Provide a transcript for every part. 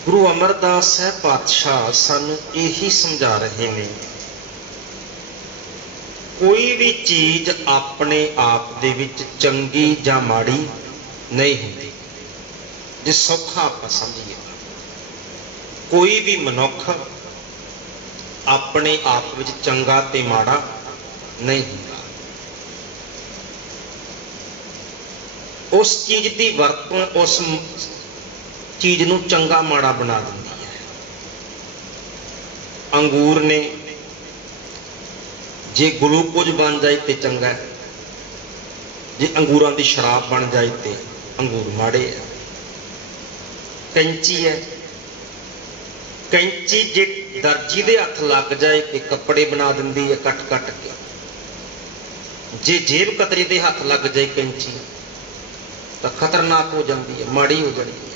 गुरु अमरदास साहब पातशाह सानू यही समझा रहे हैं, कोई भी चीज अपने आप दे विच चंगी जां माड़ी नहीं होती। जे सौखा आप समझिए, कोई भी मनुख अपने आप विच चंगा ते माड़ा नहीं होता। उस चीज की वरतों उस चीज नूं चंगा माड़ा बना दिंदी है। अंगूर ने जे ग्लूकोज बन जाए तो चंगा है, जे अंगूरां दी शराब बन जाए तो अंगूर माड़े है। कैंची है, कैंची जे दर्जी दे हथ लग जाए तो कपड़े बना दिंदी है कट कट के। जे जेब कतरे दे हथ लग जाए कैंची तो खतरनाक हो जाती है, माड़ी हो जाती है।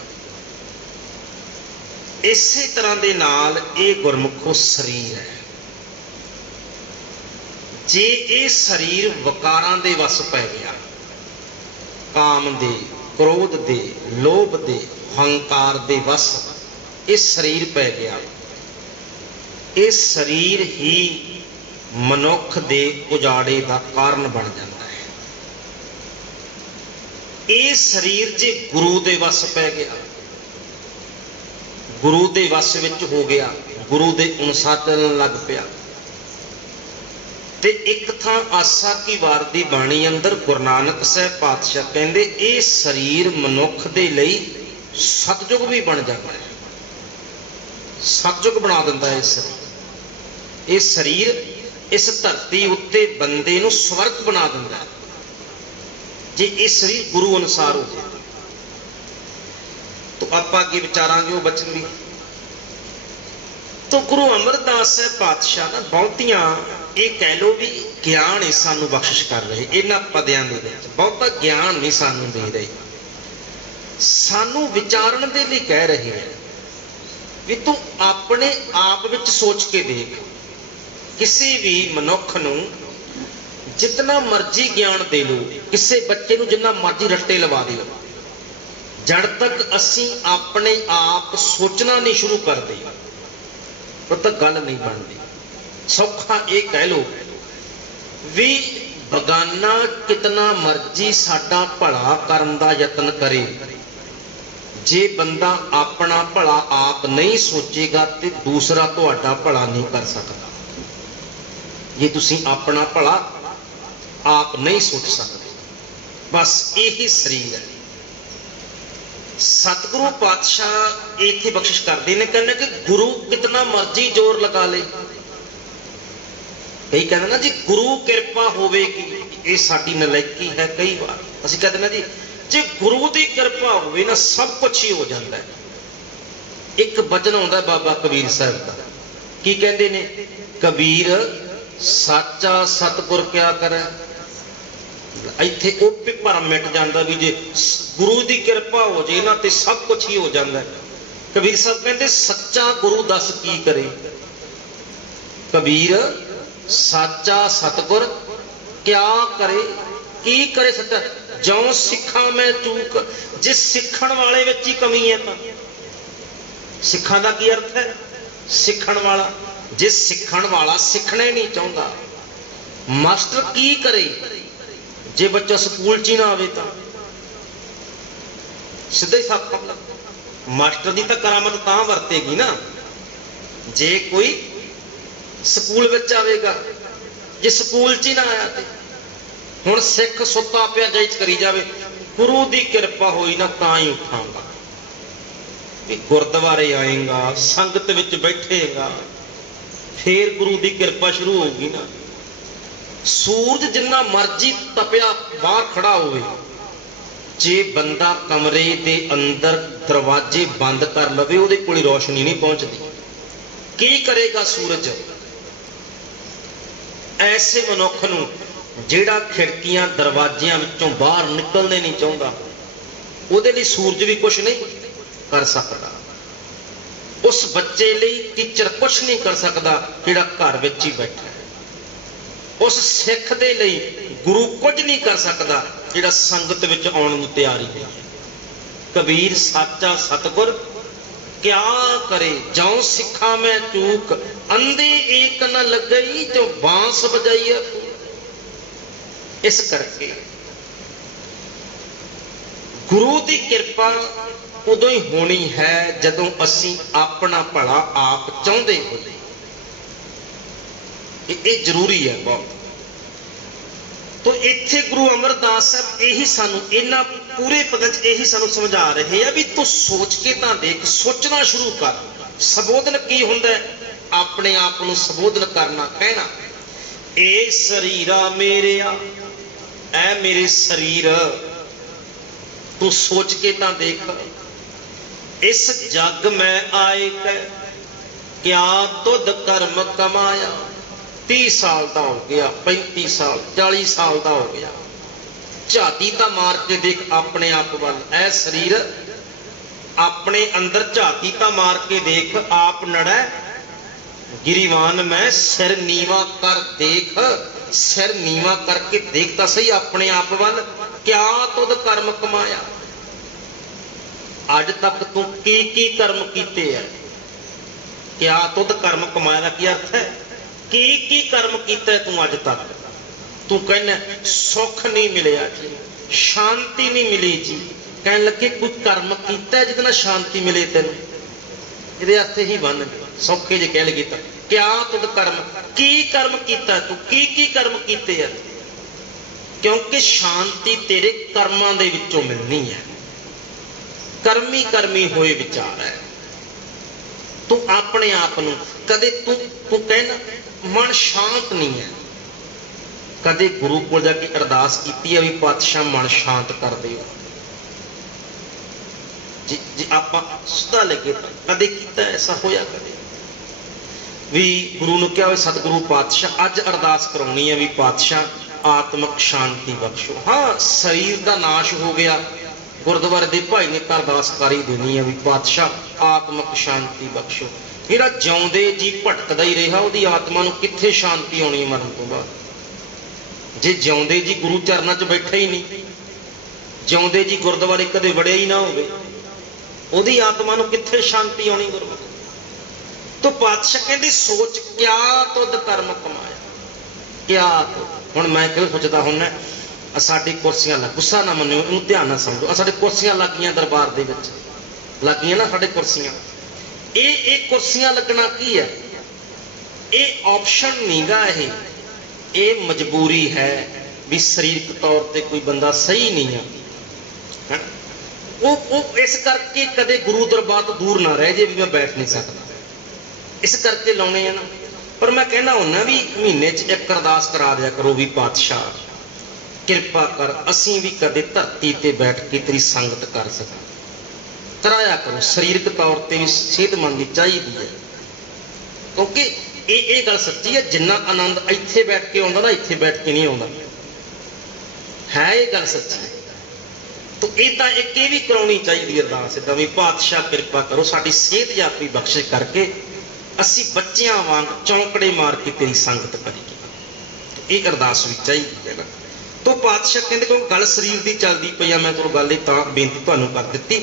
इसे तरह दे नाल ये गुरमुखो शरीर है। जे ये शरीर वकारां दे वस पै गया, काम दे, क्रोध दे, लोभ दे, हंकार दे वस ये शरीर पै गया, ये शरीर ही मनुख दे उजाड़े का कारण बन जाता है। ये शरीर जे गुरु दे वस पै गया, गुरु दे वस विच हो गया, गुरु दे अनुसार चलण लग पिया, ते एक थां आसा की वार दी बाणी अंदर गुरु नानक साहब पातशाह कहंदे ये शरीर मनुख दे लई सतयुग भी बन जाता है, सतयुग बना दिंदा है। ये शरीर इस धरती उत्ते बंदे नूं स्वर्ग बना दिंदा है जे ये शरीर गुरु अनुसार हो जाए। तो आप अगे विचारांगे वो बचन भी। तो गुरु अमरदास साहब पातशाह ना बहुतियां ये कह लो भी ज्ञान ही सानू बख्शिश कर रहे, इन्हां पदियां दे विच बहुता ज्ञान नहीं सानू दे रहे, सानू विचारण दे लई कह रहे हैं भी तू अपने आप विच सोच के देख। किसी भी मनुख नूं जितना मर्जी ज्ञान दे लो, किसी बच्चे नूं जिन्ना मर्जी रट्टे लवा दे, जड़ तक असी अपने आप सोचना नहीं शुरू करते तो तक गल नहीं बनती। सौखा ये कह लो भी बगाना कितना मर्जी साडा भला करन दा यतन करे, जे बंदा अपना भला आप नहीं सोचेगा तो दूसरा तुहाडा भला नहीं कर सकता। जे तुसी अपना भला आप नहीं सोच सकते, बस यही शरीर है। सतगुरु पातशाह इत्थे बख्शिश करते हैं, कहने कि गुरु कितना मर्जी जोर लगा ले, कई कहते ना जी गुरु कृपा होवेगी, ये साडी नलायकी है। कई बार असीं कहते ना जी जे गुरु की कृपा होवे ना सब कुछ ही हो जाता है। एक वचन आउंदा बाबा कबीर साहब का, की कहते ने, कबीर साचा सतगुर क्या करे। इत्थे वो भरम मिट जाता भी जे गुरु की कृपा हो जाए ना तो सब कुछ ही हो जाता है। कबीर साहब कहते सच्चा गुरु दस की करे। कबीर साचा सतगुर क्या करे, की करे सच्चा, ज्यों सिखा मैं चूक। जिस सिखण वाले विच ही कमी है तो सिखा का की अर्थ है, सिखण वाला। जिस सिखण वाला सिखना ही नहीं चाहता, मास्टर की करे जे बच्चा स्कूल च ही ना आवे तो सीधा ही साफ मास्टर की तो करामत तां वरतेगी ना जे कोई स्कूल में आवेगा, जे स्कूल च ही ना आया तो हुण सिख सुता पिया जाइच करी जावे, गुरु की कृपा होई ना तां ही उठांगा। गुरुद्वारे आएगा, संगत विच बैठेगा, फिर गुरु की कृपा शुरू होगी ना। सूरज जिन्ना मर्जी तपिया बाहर खड़ा होवे, जे बंदा कमरे दे अंदर दरवाजे बंद कर लवे उहदे कोल रोशनी नहीं पहुंचती। की करेगा सूरज? ऐसे मनुख नूं जिहड़ा खिड़कियां दरवाजियां विचों बाहर निकलने नहीं चाहता, उहदे लई सूरज भी कुछ नहीं कर सकता। उस बच्चे लई टीचर कुछ नहीं कर सकता जिहड़ा घर विच ही बैठा है। उस सिख दे लई गुरु कुछ नहीं कर सकता जिहड़ा संगत विच आउण नूं तैयारी है। कबीर साचा सतगुर क्या करे जौ सिखा मैं चूक, अंधे एक न लगई जो बांस बजाइए। इस करके गुरु की कृपा उदों ही होनी है जदों असी अपना भला आप चाहते हो। ये जरूरी है बहुत। तो इत्थे गुरु अमरदास साहब यही सानू इन्हां पूरे पद च यही सानू समझा रहे हैं भी तू सोच के तां देख, सोचना शुरू कर। संबोधन की हुंदा है? अपने आप नू संबोधन करना, कहना ए शरीरा मेरेया, ऐ मेरे शरीर तू सोच के तां देख, इस जग में आए कै क्या तुद कर्म कमाया। 30 साल का हो गया, 35 साल 40 साल का हो गया, झाती तो मार के देख अपने आप वाल। ऐ शरीर अपने अंदर झाती तो मार के देख, आप नड़ा गिरीवान में सिर नीवा कर देख, सिर नीवा करके देखता सही अपने आप वाल। क्या तुद कर्म कमाया, अज तक तू की कर्म किते है। क्या तुद कर्म कमाया का की अर्थ है? की कर्म किया तू अज तक? तू कहना सुख नहीं मिले जी, शांति नहीं मिली जी, कह लगे कोई कर्म किया जिद शांति मिले तेन, ये अर्थ ही बन सौखे जे कह लगे तो। क्या तुद कर्म, की कर्म किया तू, की कर्म किते है? क्योंकि शांति तेरे कर्मां दे विचों मिलनी है। कर्मी कर्मी होए विचार है। तू अपने आप नू कदे तू कहना मन शांत नहीं है। कदे गुरु को जाके अरदास की भी पातशाह मन शांत कर दे जी, जी आप सुधा लगे कदे किया ऐसा होया? कदे भी गुरु ने क्या सतगुरु पातशाह अज अरदास करवानी है भी पातशाह आत्मक शांति बख्शो। हाँ शरीर का नाश हो गया, गुरुद्वारे के भाई ने अरदास कर ही देनी है भी पातशाह आत्मक शांति बख्शो। ਜਿਹੜਾ ਜਿਉਂਦੇ जी भटकदा ही रहा ਉਹਦੀ आत्मा ਨੂੰ कित्थे शांति आनी है मरण तो बाद? जे जिਉਂਦੇ जी गुरु चरणों च बैठा ही नहीं, जिਉਂਦੇ जी गुरुद्वारे कदे वड़िया ही ना होवे, ਉਹਦੀ आत्मा ਨੂੰ कित्थे शांति आनी गुरु? तो पातशाह कहते सोच क्या तुद कर्म कमाया, क्या हुण मैं क्यों सोचता हुन्ना साडी कुर्सियां लग, गुस्सा ना मन्नियो, इनू ध्यान ना समझो, साडी कुर्सियां लग गईयां दरबार दे विच, लग गईयां ना साडे कुर्सियां। ये कुर्सियां लगना की है? ये ऑप्शन नहीं गा, ये मजबूरी है भी शरीरक तौर पर कोई बंदा सही नहीं है। वो इस करके कदे गुरु दरबार तो दूर ना रह जाए भी मैं बैठ नहीं सकता, इस करके लाने हैं ना। पर मैं कहना हुन्ना भी महीने च एक अरदास करा दिया करो भी पातशाह किरपा कर असी भी कदे धरती ते बैठ के तेरी संगत कर सकें। कराया करो, शरीरक तौर पर भी सेहतमंदी चाहिए है, क्योंकि ये गल सच्ची है जिन्ना आनंद इत्थे बैठ के आता ना इत्थे बैठ के नहीं आता है, ये गल सच्ची है। तो इदा एक भी करानी चाहिए अरदास इदा भी पातशाह किरपा करो साडी सेहत यात्री बख्शिश करके असी बच्चियां वांग चौंकड़े मार के तेरी संगत करिए। ये अरदास भी चाहिए है ना। तो पातशाह कहते क्योंकि गल शरीर की चलती पई आ, मैं चलो गल बेनती तुहानूं कर दित्ती।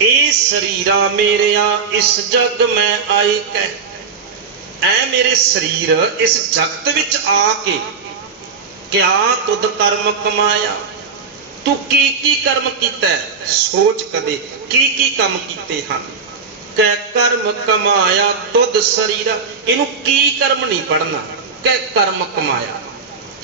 ए शरीरा मेरेया इस जग में आए कह, ऐ मेरे शरीर इस जगत विच आके क्या तुद कर्म कमाया, तू की कर्म कीता है? सोच कदे की कम कीते हैं? कै कर्म कमाया तुद शरीरा, इनू की कर्म नहीं पढ़ना, कै कर्म कमाया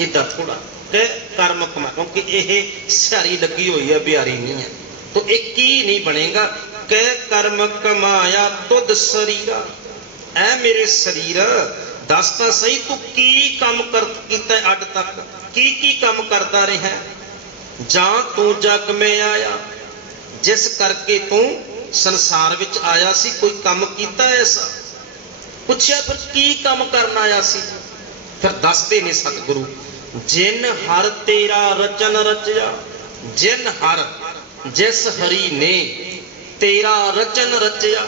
इदा थोड़ा कै कर्म कमाया, क्योंकि यह सियारी लगी हुई है बिहारी नहीं है, तो एक की नहीं बनेगा। कै कर्म कमाया तुद शरीरा, ऐ मेरे शरीर दस तो सही तू की काम कर किया अज तक, की काम करता रहा? जा तू जग में आया जिस करके तू संसार विच आया सी, कोई काम किया ऐसा? पूछया फिर की काम करना आया सी? फिर दसते ने सतगुरु जिन हर तेरा रचन रचया, जिन हर जिस हरि ने तेरा रचन रचया,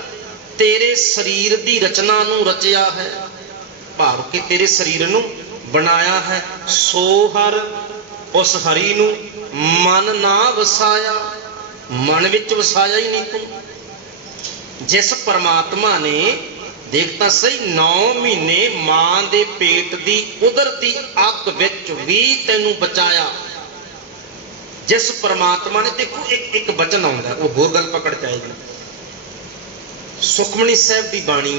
तेरे शरीर की रचना नू रचया है, भाव के तेरे शरीर नू बनाया है, सो हर उस हरि नू मन ना वसाया, मन विच वसाया ही नहीं तू। जिस परमात्मा ने देख तां सही 9 महीने मां दे पेट दी उधरती अग विच भी तैनूं बचाया, जिस परमात्मा ने, देखो एक वचन आउंदा वो होर गल पकड़ जाएगी। सुखमनी साहिब दी बाणी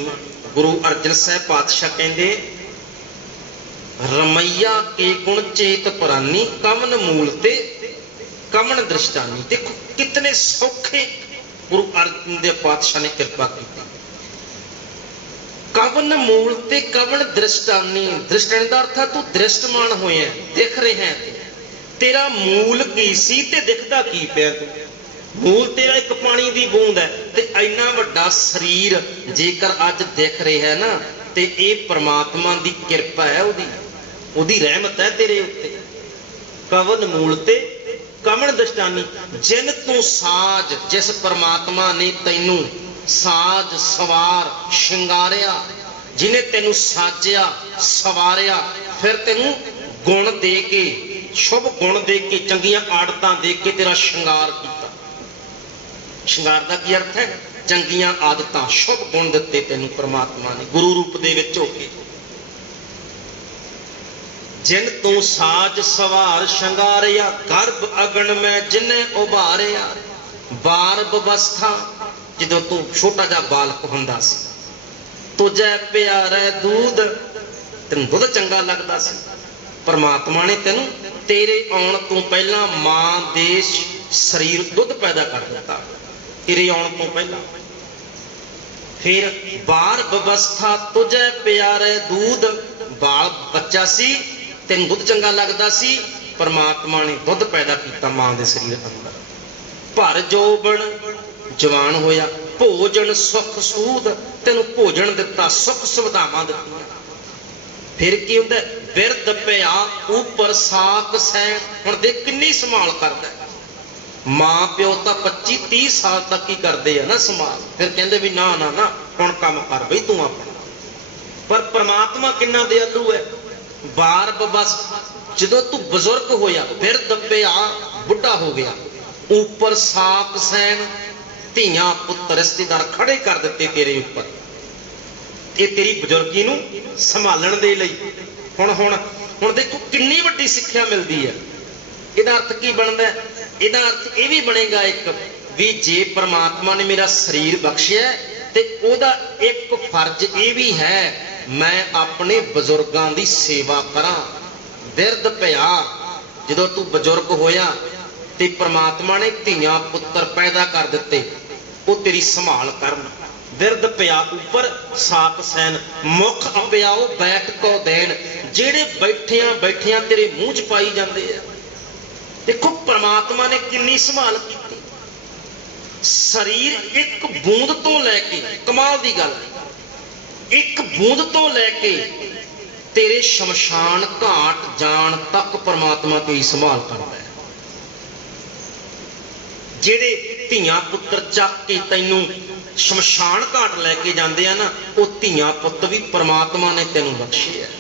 गुरु अर्जन साहिब पातशाह कहंदे रमैया के गुण चेत परानी कवन मूल ते कवन दृष्टानी। देखो कितने सौखे गुरु अर्जन देव पातशाह ने कृपा की। कवन मूल ते कवन दृष्टानी, दृष्टानी का अर्थ है तू दृष्टमान होया, दिख रहे हैं। तेरा मूल की सी ते दिखदा की पिया तू? मूल तेरा एक पानी दी बूंद है ते इन्ना वड्डा शरीर जेकर अज दिख रहा है ना, ते ये परमात्मा दी कृपा है, ओदी रहमत है तेरे उत्ते। कवन मूल ते कवन दृष्टानी, जिन तू साज, जिस परमात्मा ने तैनू साज सवार शिंगारिया, जिन्हें तेनू साजिया सवारिया, फिर तेनू गुण दे के, शुभ गुण दे के, चंगियां आदतां दे के तेरा श्रृंगार किया। श्रृंगार का की अर्थ है? चंगियां आदतां, शुभ गुण दिते तेनू परमात्मा ने गुरु रूप दे विच होके। जिन तू साज सवार शंगारिया, गर्भ अगन में जिन्हें उभारिया। बार व्यवस्था, जो तू छोटा जा बालक हुंदा सी, तुझे प्यारा दूध, तेन दूध चंगा लगता सी। परमात्मा ने तेन तेरे आउण तो पहला मां दे शरीर दुध पैदा कर दिता, तेरे आउण तो पहला। फिर बार व्यवस्था तुझे प्यारे दूध, बाल बच्चा सी, तेन दुध चंगा लगता सी, परमात्मा ने दुध पैदा किया मां दे शरीर अंदर। भर जोबन, जवान होया। भोजन सुख सूद, तेन भोजन दिता, सुख सुविधावां दित्तियां। फिर की हुंदा? बिरद पिया ऊपर साक सैन। हुण देख किन्नी संभाल करदा है। मां प्यो तो 25-30 साल तक ही करते हैं ना संभाल, फिर कहते भी ना ना ना हुण काम कर बई तू अपना। पर परमात्मा किन्ना दयालु है। बार बस जो तू बजुर्ग होया, बिरद पिया बुढ़ा हो गया, ऊपर साक सैन, धीआं पुत्र रिश्तेदार खड़े कर दिते तेरे ऊपर, ये तेरी बुजुर्गी नूं संभालण दे लई। हुण हुण हुण देखो कितनी वड्डी सिक्ख्या मिलती है। इहदा अर्थ की बनदा है? इहदा अर्थ यह भी बनेगा एक भी जे परमात्मा ने मेरा शरीर बख्शिया ते ओहदा एक फर्ज यह भी है मैं अपने बजुर्गों की सेवा करा। बिरद पिया, जो तू बजुर्ग होया ते परमात्मा ने धीआं पुत्र पैदा कर दिते, वो तेरी संभाल करन। बिरद पिया ऊपर साक सैन, मुख अपियाओ बैठ को देन, जेड़े बैठिया बैठिया तेरे मूँह च पाई जाते हैं। देखो परमात्मा ने कितनी संभाल की। शरीर एक बूंद तो लैके, कमाल की गल, एक बूंद तो लैके तेरे शमशान घाट जान तक परमात्मा तेरी संभाल करता है। जेड़े धीआं पुत्र चक के तैनू शमशान घाट लैके जाते हैं ना, वो धीआं पुत्र भी परमात्मा ने तेनू बख्शे है।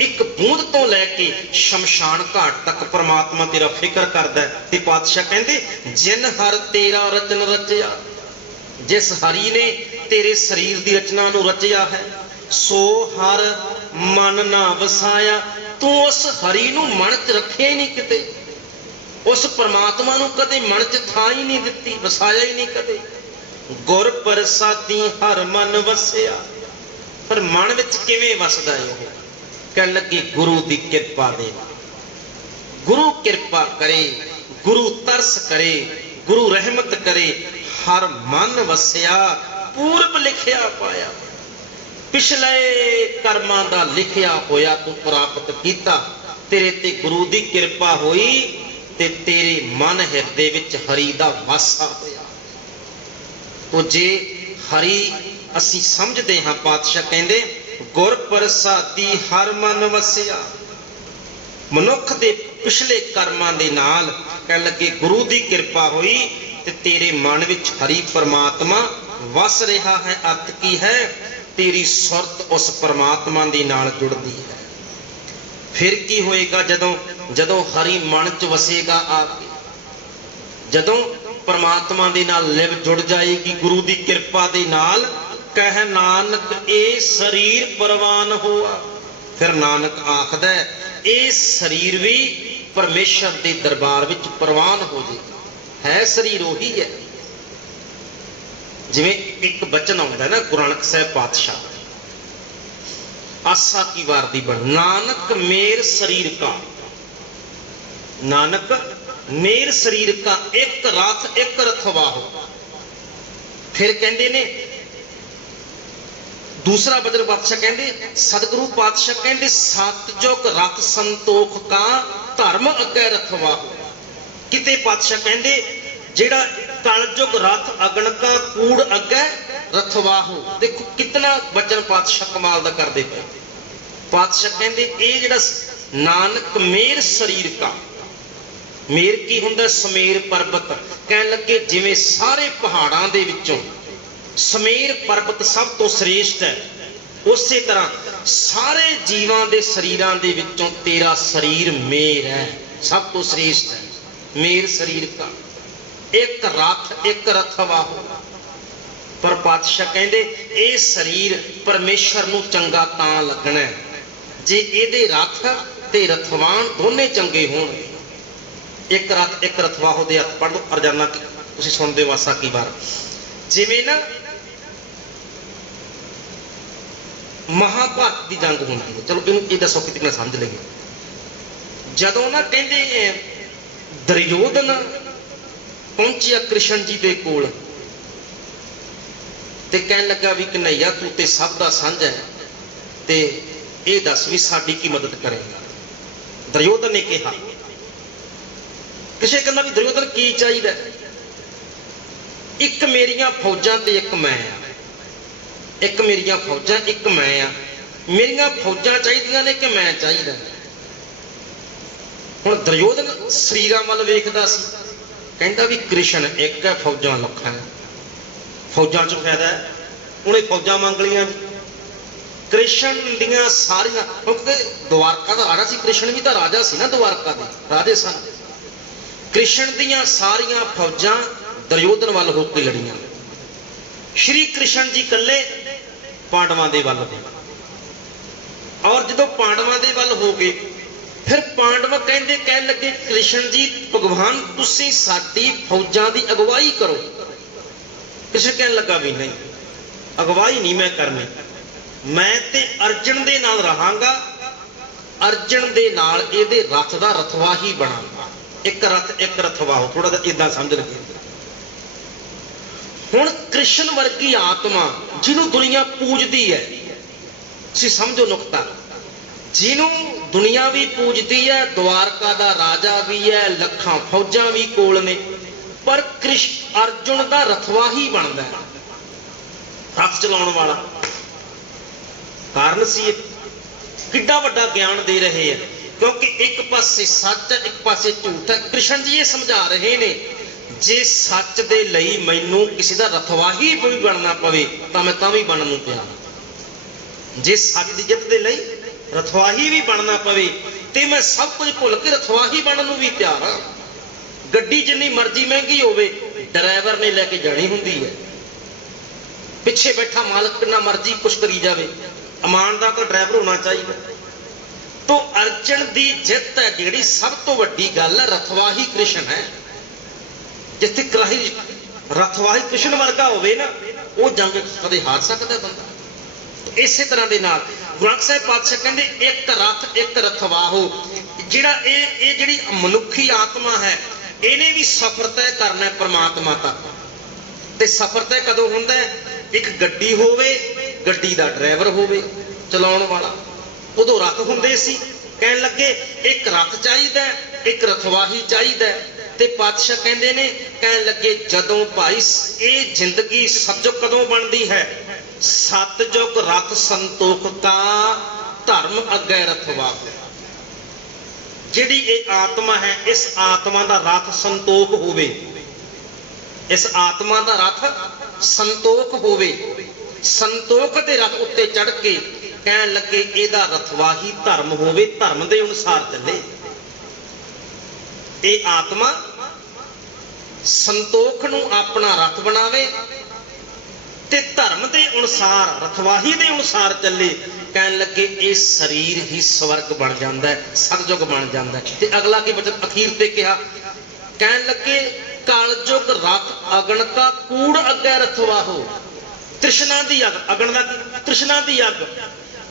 एक बूंद तो लैके शमशान घाट तक परमात्मा तेरा फिक्र करता है। ते पातशाह कहते जिन हर तेरा रचन रचया, जिस हरि ने तेरे शरीर की रचना नू रचया है, सो हर मन ना वसाया। तू उस हरि नू मन च रखे ही नहीं किते, उस परमात्मा नू कदे मन च थां ही नहीं दिती, वसाया ही नहीं कदे। गुर प्रसादी हर मन वसया, पर मन विच किवें वसदा है? कह लगे गुरु की कृपा दे, गुरु कृपा करे, गुरु तरस करे, गुरु रहमत करे। हर मन वसया पूर्व लिखिया पाया, पिछले कर्मां दा लिखिया होया तू प्राप्त किया। तेरे ते गुरु की कृपा हुई ते तेरे मन हिरदे विच हरि दा वासा होया। तो जे हरि असी समझते हाँ, पातशाह कहते गुर प्रसादी हर मन वसिया। मनुख दे पिछले कर्मां दे नाल कह लगे गुरु की कृपा हुई ते तेरे मन विच हरि परमात्मा वस रहा है। अर्थ की है? तेरी सुरत उस परमात्मा दे नाल जुड़दी है। फिर की होएगा जदों जदों हरि मन च वसेगा आके, जदों परमात्मा दे नाल लिव जुड़ जाएगी गुरु की कृपा दे नाल। कह नानक ए शरीर परवान होआ। फिर नानक आखदा ए शरीर भी परमेश्वर के दरबार विच परवान हो जाए। है शरीर उही है। जिवें एक बचन आउंदा है ना गुरु नानक साहिब पातशाह, आसा की वार दी बन, नानक मेर शरीर का, नानक मेर शरीर का एक रथ एक रथवाहो। फिर कहते ने दूसरा बचन पातशाह कहते, सतगुरु पातशाह कहते सतजुग रथ संतोख का धर्म अगे रथवाहो। किते पातशाह कहते जेड़ा कलयुग रथ अगन का कूड़ अगे रथवाहो। देखो कितना वचन पातशाह कमाल दा करदे पे। पातशाह कहते ये जेड़ा नानक मेर शरीर का, मेर की हुंदा समेर पर्वत, कहन लगे जिवें सारे पहाड़ां दे विचों समेर पर्वत सब तो श्रेष्ठ है, उसे तरह सारे जीवां दे शरीरां दे विचों तेरा शरीर मेर है, सब तो श्रेष्ठ है। मेर शरीर का एक रथ एक रथवाहो। पर पातशाह कहंदे ये शरीर परमेश्वर नूं चंगा तां लगना है जे इहदे रथ ते रथवान दोने चंगे होण। एक रथ एक रथवाहो दे अर्थ पढ़ लो, अरजाना तुसीं सुणदे हो आसा की वार। जिवें ना महाभारत की जंग होंदी है, चलो इनू ये दसो कितनी समझ लगी। जदों ना कहंदे दुर्योधन पहुंचिया कृष्ण जी के कोल ते कहन लगा भी कन्हैया तू ते सब दा सांझा है ते ये दस भी साडी की मदद करेगा। दुर्योधन ने कहा, किसे कहना भी दुर्योधन की चाहिए, एक मेरिया फौजां ते एक मैं आ, एक मेरिया फौजां एक मैं आ, मेरिया फौजां चाहिए ने कि मैं चाहिए। हुण दुर्योधन शरीरां वल वेखदा सी, कहता भी कृष्ण एक है फौजां लखां है, फौजां चों फायदा है, उन्हें फौजां मंग लिया। कृष्ण दियां सारियां, क्योंकि द्वारका का राजा सी, कृष्ण भी तो राजा सी ना, द्वारका दे राजे सन। कृष्ण दियां सारियां फौजां दुर्योधन वाल होकर लड़ियां। श्री कृष्ण जी कल्ले पांडवां दे वल गए, और जदों पांडवां दे वल हो गए फिर पांडव कहते कह लगे कृष्ण जी भगवान तुसीं साडी फौजां दी अगवाई करो। कृष्ण कहन लगा भी नहीं, अगवाई नहीं मैं करनी, मैं ते अर्जन दे नाल रहांगा, अर्जन दे नाल इहदे रथ दा रथवाही बनांगा। एक रथ एक रथवाहो, थोड़ा जिहा इदां समझ लगे। हुण कृष्ण वर्गी आत्मा जिन्हों दुनिया पूजदी है, तुसीं समझो नुकता, जिन्हों दुनिया भी पूजती है, द्वारका दा राजा भी है, लखां फौजां भी कोल ने, पर कृष्ण अर्जुन का रथवाही बनता है, रथ चलाउण वाला। कारण सी किड्डा वड्डा ज्ञान दे रहे हैं, क्योंकि एक पासे सच है एक पासे झूठ है। कृष्ण जी ये समझा रहे ने जे सच दे लई मैनू किसी का रथवाही भी बनना पवे तो मैं तां भी बनन नूं तैयार, जे सच की जित दे लई रथवाही भी बनना पवे तो मैं सब कुछ भुल के रथवाही बनने नूं भी तैयार हाँ। गड्डी जिन्नी मर्जी महंगी होवे ड्राइवर ने लैके जानी हुंदी है, पिछे बैठा मालक कितना मर्जी कुछ करी जावे, ईमानदार तो ड्राइवर होना चाहिए। तो अर्जन की जित है जिहड़ी सब तो वड्डी गल है, रथवाही कृष्ण है। जिथे कराही रथवाही कृष्ण वर्गा होवे ना, वो जंग कदे हार सकता है बंदा। तो इसे तरह के नाल गुरु नानक साहिब पातशाह कहंदे एक रथ एक रथवाहो। जिहड़ा ये जिहड़ी मनुखी आत्मा है इहने भी सफर तय करना है परमात्मा तक। ते सफर तय कदों हुंदा है, एक गड्डी होवे, गड्डी दा ड्राइवर होवे चलाउण वाला, उदों रथ हुंदे सी। कहण लगे एक रथ चाहिदा एक रथवाही चाहिदा। ते पातशाह कहंदे ने कहण लगे जदों भाई ये जिंदगी सतजुग कदों बनदी है, सतजुग रथ संतोख का धर्म अगे रथवाहो। जिहड़ी ये आत्मा है इस आत्मा का रथ संतोख होवे, इस आत्मा का रथ संतोख होवे, संतोख के रथ उत्ते चढ़ के कहण लगे इहदा रथवाही धर्म होवे, धर्म के अनुसार चले। ये आत्मा ਸੰਤੋਖ ਨੂੰ ਆਪਣਾ ਰਥ ਬਣਾਵੇ ਤੇ ਧਰਮ ਦੇ ਅਨੁਸਾਰ, ਰਥਵਾਹੀ ਦੇ ਅਨੁਸਾਰ ਚੱਲੇ। ਕਹਿਣ ਲੱਗੇ ਇਹ ਸਰੀਰ ਹੀ ਸਵਰਗ ਬਣ ਜਾਂਦਾ ਹੈ, ਸਤਜੁਗ ਬਣ ਜਾਂਦਾ ਹੈ। ਤੇ ਅਗਲਾ ਕੀ ਬਚਨ ਅਖੀਰ ਤੇ ਕਿਹਾ, ਕਹਿਣ ਲੱਗੇ ਕਲਯੁਗ ਰਥ ਅਗਨ ਕਾ ਕੂੜ ਅੱਗੇ ਰਥਵਾਹੋ। ਤ੍ਰਿਸ਼ਨਾ ਦੀ ਅੱਗ, ਅਗਨ ਦਾ ਤ੍ਰਿਸ਼ਨਾ ਦੀ ਅੱਗ।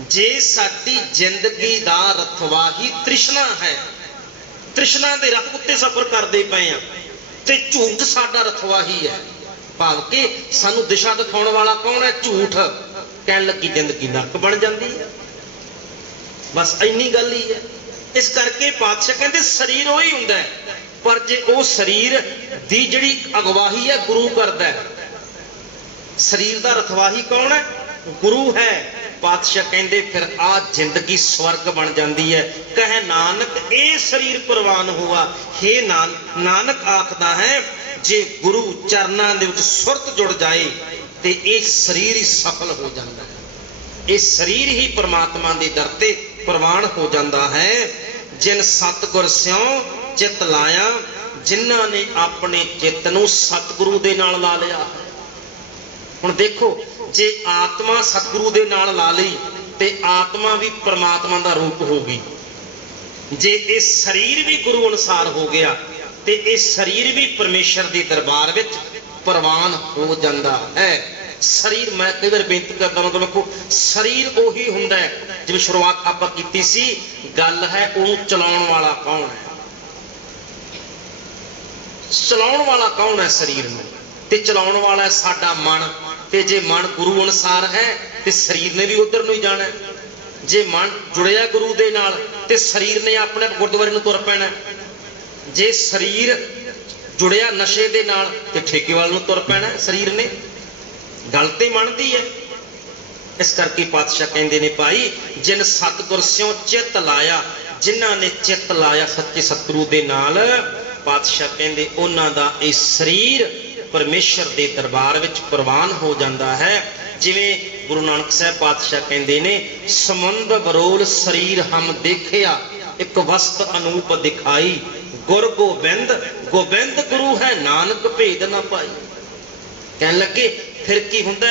ਜੇ ਸਾਡੀ ਜ਼ਿੰਦਗੀ ਦਾ ਰਥਵਾਹੀ ਤ੍ਰਿਸ਼ਨਾ ਹੈ, ਤ੍ਰਿਸ਼ਨਾ ਦੇ ਰਥ ਉੱਤੇ ਸਫ਼ਰ ਕਰਦੇ ਪਏ ਆ, ਤੇ ਝੂਠ ਸਾਡਾ ਰਥਵਾਹੀ ਹੈ, ਭਾਵ ਕਿ ਸਾਨੂੰ ਦਿਸ਼ਾ ਦਿਖਾਉਣ ਵਾਲਾ ਕੌਣ ਹੈ? ਝੂਠ। ਕਹਿਣ ਲੱਗੀ ਜ਼ਿੰਦਗੀ ਨਰਕ ਬਣ ਜਾਂਦੀ ਹੈ। ਬਸ ਇੰਨੀ ਗੱਲ ਹੀ ਹੈ। ਇਸ ਕਰਕੇ ਪਾਤਸ਼ਾਹ ਕਹਿੰਦੇ ਸਰੀਰ ਉਹੀ ਹੁੰਦਾ ਹੈ, ਪਰ ਜੇ ਉਹ ਸਰੀਰ ਦੀ ਜਿਹੜੀ ਅਗਵਾਹੀ ਹੈ ਗੁਰੂ ਕਰਦਾ ਹੈ। ਸਰੀਰ ਦਾ ਰਥਵਾਹੀ ਕੌਣ ਹੈ? ਗੁਰੂ ਹੈ। ਪਾਤਸ਼ਾਹ ਕਹਿੰਦੇ ਫਿਰ ਆ ਜ਼ਿੰਦਗੀ ਸਵਰਗ ਬਣ ਜਾਂਦੀ ਹੈ। ਕਹੇ ਨਾਨਕ ਇਹ ਸਰੀਰ ਪ੍ਰਵਾਨ ਹੋਆ। ਹੇ ਨਾਨਕ ਆਖਦਾ ਹੈ ਜੇ ਗੁਰੂ ਚਰਨਾਂ ਦੇ ਵਿੱਚ ਸੁਰਤ ਜੁੜ ਜਾਏ ਤੇ ਇਹ ਸਰੀਰ ਹੀ ਸਫਲ ਹੋ ਜਾਂਦਾ ਹੈ। ਇਹ ਸਰੀਰ ਹੀ ਪ੍ਰਮਾਤਮਾ ਦੇ ਦਰ ਤੇ ਪ੍ਰਵਾਨ ਹੋ ਜਾਂਦਾ ਹੈ। ਜਿਨ ਸਤਿਗੁਰ ਸਿਉ ਚਿੱਤ ਲਾਇਆ, ਜਿਨ੍ਹਾਂ ਨੇ ਆਪਣੇ ਚਿੱਤ ਨੂੰ ਸਤਿਗੁਰੂ ਦੇ ਨਾਲ ਲਾ ਲਿਆ। ਹੁਣ ਦੇਖੋ, ਜੇ ਆਤਮਾ ਸਤਿਗੁਰੂ ਦੇ ਨਾਲ ਲਾ ਲਈ ਤੇ ਆਤਮਾ ਵੀ ਪ੍ਰਮਾਤਮਾ ਦਾ ਰੂਪ ਹੋ ਗਈ। ਜੇ ਇਹ ਸਰੀਰ ਵੀ ਗੁਰੂ ਅਨੁਸਾਰ ਹੋ ਗਿਆ ਤੇ ਇਹ ਸਰੀਰ ਵੀ ਪਰਮੇਸ਼ਰ ਦੇ ਦਰਬਾਰ ਵਿੱਚ ਪ੍ਰਵਾਨ ਹੋ ਜਾਂਦਾ ਹੈ। ਸਰੀਰ, ਮੈਂ ਕਈ ਵਾਰ ਬੇਨਤੀ ਕਰਦਾ ਮਤਲਬ ਵੇਖੋ, ਸਰੀਰ ਉਹੀ ਹੁੰਦਾ ਹੈ ਜਿਵੇਂ ਸ਼ੁਰੂਆਤ ਆਪਾਂ ਕੀਤੀ ਸੀ। ਗੱਲ ਹੈ ਉਹਨੂੰ ਚਲਾਉਣ ਵਾਲਾ ਕੌਣ ਹੈ? ਚਲਾਉਣ ਵਾਲਾ ਕੌਣ ਹੈ ਸਰੀਰ ਨੂੰ? ਤੇ ਚਲਾਉਣ ਵਾਲਾ ਹੈ ਸਾਡਾ ਮਨ। ਤੇ ਜੇ ਮਨ ਗੁਰੂ ਅਨੁਸਾਰ ਹੈ ਤੇ ਸਰੀਰ ਨੇ ਵੀ ਉਧਰ ਨੂੰ ਹੀ ਜਾਣਾ। ਜੇ ਮਨ ਜੁੜਿਆ ਗੁਰੂ ਦੇ ਨਾਲ ਤੇ ਸਰੀਰ ਨੇ ਆਪਣੇ ਗੁਰਦੁਆਰੇ ਨੂੰ ਤੁਰ ਪੈਣਾ। ਜੇ ਸਰੀਰ ਜੁੜਿਆ ਨਸ਼ੇ ਦੇ ਨਾਲ ਤੇ ਠੇਕੇ ਵਾਲ ਨੂੰ ਤੁਰ ਪੈਣਾ ਸਰੀਰ ਨੇ। ਗੱਲ ਤੇ ਮਨ ਦੀ ਹੈ। ਇਸ ਕਰਕੇ ਪਾਤਸ਼ਾਹ ਕਹਿੰਦੇ ਨੇ ਭਾਈ ਜਿਨ ਸਤਿਗੁਰ ਸਿਉ ਚਿੱਤ ਲਾਇਆ, ਜਿਨ੍ਹਾਂ ਨੇ ਚਿੱਤ ਲਾਇਆ ਸੱਚੇ ਸਤਿਗੁਰੂ ਦੇ ਨਾਲ, ਪਾਤਸ਼ਾਹ ਕਹਿੰਦੇ ਉਹਨਾਂ ਦਾ ਇਹ ਸਰੀਰ ਪਰਮੇਸ਼ਰ ਦੇ ਦਰਬਾਰ ਵਿੱਚ ਪ੍ਰਵਾਨ ਹੋ ਜਾਂਦਾ ਹੈ। ਜਿਵੇਂ ਗੁਰੂ ਨਾਨਕ ਸਾਹਿਬ ਪਾਤਸ਼ਾਹ ਕਹਿੰਦੇ ਨੇ, ਸਮੁੰਦ ਬਰੋਲ ਸਰੀਰ ਹਮ ਦੇਖਿਆ, ਇੱਕ ਵਸਤ ਅਨੂਪ ਦਿਖਾਈ, ਗੁਰ ਗੋਬਿੰਦ ਗੋਬਿੰਦ ਗੁਰੂ ਹੈ, ਨਾਨਕ ਭੇਦ ਨਾ ਪਾਈ। ਕਹਿਣ ਲੱਗੇ ਫਿਰ ਕੀ ਹੁੰਦਾ?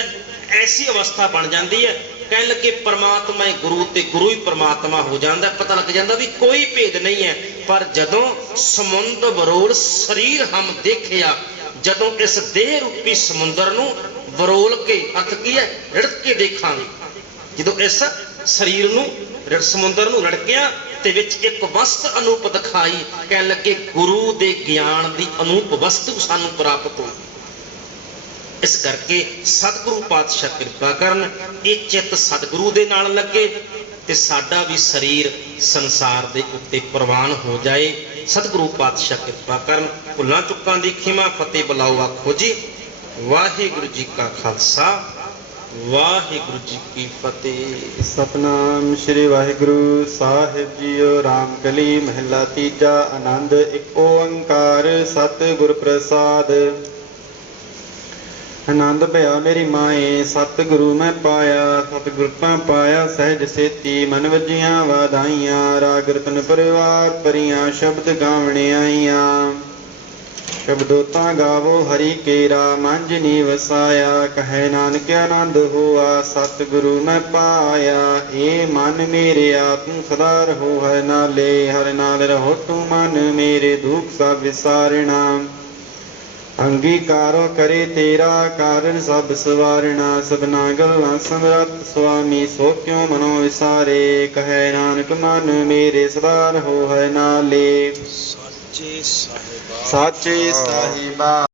ਐਸੀ ਅਵਸਥਾ ਬਣ ਜਾਂਦੀ ਹੈ। ਕਹਿਣ ਲੱਗੇ ਪਰਮਾਤਮਾ ਹੀ ਗੁਰੂ ਤੇ ਗੁਰੂ ਹੀ ਪਰਮਾਤਮਾ ਹੋ ਜਾਂਦਾ। ਪਤਾ ਲੱਗ ਜਾਂਦਾ ਵੀ ਕੋਈ ਭੇਦ ਨਹੀਂ ਹੈ। ਪਰ ਜਦੋਂ ਸਮੁੰਦ ਬਰੋਲ ਸਰੀਰ ਹਮ ਦੇਖਿਆ, ਜਦੋਂ ਇਸ ਦੇਹ ਰੂਪੀ ਸਮੁੰਦਰ ਨੂੰ ਬਰੋਲ ਕੇ, ਅਰਥ ਕੀ ਹੈ? ਰਿੜਕ ਕੇ ਦੇਖਾਂਗੇ। ਜਦੋਂ ਇਸ ਸਰੀਰ ਨੂੰ ਸਮੁੰਦਰ ਨੂੰ ਰੜਕਿਆ ਤੇ ਵਿੱਚ ਇੱਕ ਵਸਤ ਅਨੂਪ ਦਿਖਾਈ। ਕਹਿਣ ਲੱਗੇ ਗੁਰੂ ਦੇ ਗਿਆਨ ਦੀ ਅਨੂਪ ਵਸਤੂ ਸਾਨੂੰ ਪ੍ਰਾਪਤ ਹੋਈ। ਇਸ ਕਰਕੇ ਸਤਿਗੁਰੂ ਪਾਤਸ਼ਾਹ ਕਿਰਪਾ ਕਰਨ, ਇਹ ਚਿੱਤ ਸਤਿਗੁਰੂ ਦੇ ਨਾਲ ਲੱਗੇ ਤੇ ਸਾਡਾ ਵੀ ਸਰੀਰ ਸੰਸਾਰ ਦੇ ਉੱਤੇ ਪ੍ਰਵਾਨ ਹੋ ਜਾਏ। ਸਤਿਗੁਰੂ ਪਾਤਸ਼ਾਹ ਕਿਰਪਾ ਕਰਨ। ਭੁੱਲਾਂ ਚੁੱਕਾਂ ਦੀ ਖਿਮਾ, ਫਤਿਹ ਬੁਲਾਓ ਆਖੋ ਜੀ। ਵਾਹਿਗੁਰੂ ਜੀ ਕਾ ਖਾਲਸਾ, ਵਾਹਿਗੁਰੂ ਜੀ ਕੀ ਫਤਿਹ। ਸਤਨਾਮ ਸ਼੍ਰੀ ਵਾਹਿਗੁਰੂ ਸਾਹਿਬ ਜੀਓ। ਰਾਮ ਕਲੀ ਮਹਿਲਾ ਤੀਜਾ। ਆਨੰਦ ਇੱਕ ਓੰਕਾਰ ਸਤਿਗੁਰ ਪ੍ਰਸਾਦ। ਆਨੰਦ ਭਇਆ ਮੇਰੀ ਮਾਏ, ਸਤਿਗੁਰੂ ਮੈਂ ਪਾਇਆ, ਸਤਿਗੁਰ ਤਾਂ ਪਾਇਆ ਸਹਿਜ ਸੇਤੀ, ਮਨ ਵੱਜੀਆਂ ਵਾਧਾਈਆਂ, ਰਾਗ ਰਤਨ ਪਰਿਵਾਰ ਭਰੀਆਂ, ਸ਼ਬਦ ਗਾਵਣ ਆਈਆਂ। ਸ਼ਬਦੋ ਤਾਂ ਗਾਵੋ ਹਰੀ ਕੇਰਾ, ਮੰਝ ਨੀ ਵਸਾਇਆ, ਕਹੈ ਨਾਨਕ ਆਨੰਦ ਹੋਆ, ਸਤਿਗੁਰੂ ਮੈਂ ਪਾਇਆ। ਏ ਮਨ ਮੇਰੇ ਆਤਮ ਸਦਾ ਰਹੋ ਹਰਿ ਨਾਲੇ, ਹਰਿ ਨਾਲ ਰਹੋ ਤੂੰ ਮਨ ਮੇਰੇ, ਦੁਖ ਸਭ ਵਿਸਾਰਣਾ। ਅੰਗੀਕਾਰੋ ਕਰੇ ਤੇਰਾ, ਕਾਰਨ ਸਭ ਸਵਾਰਣਾ, ਸਭਨਾ ਗੱਲਾਂ ਸਮਰੱਥ ਸੁਆਮੀ, ਸੋ ਕਿਉ ਮਨੋ ਵਿਸਾਰੇ, ਕਹੈ ਨਾਨਕ ਮਨ ਮੇਰੇ ਸਦਾ ਰਹੋ ਹਰਿ ਨਾਲੇ। ਸਾਚੇ ਸਾਹਿਬਾ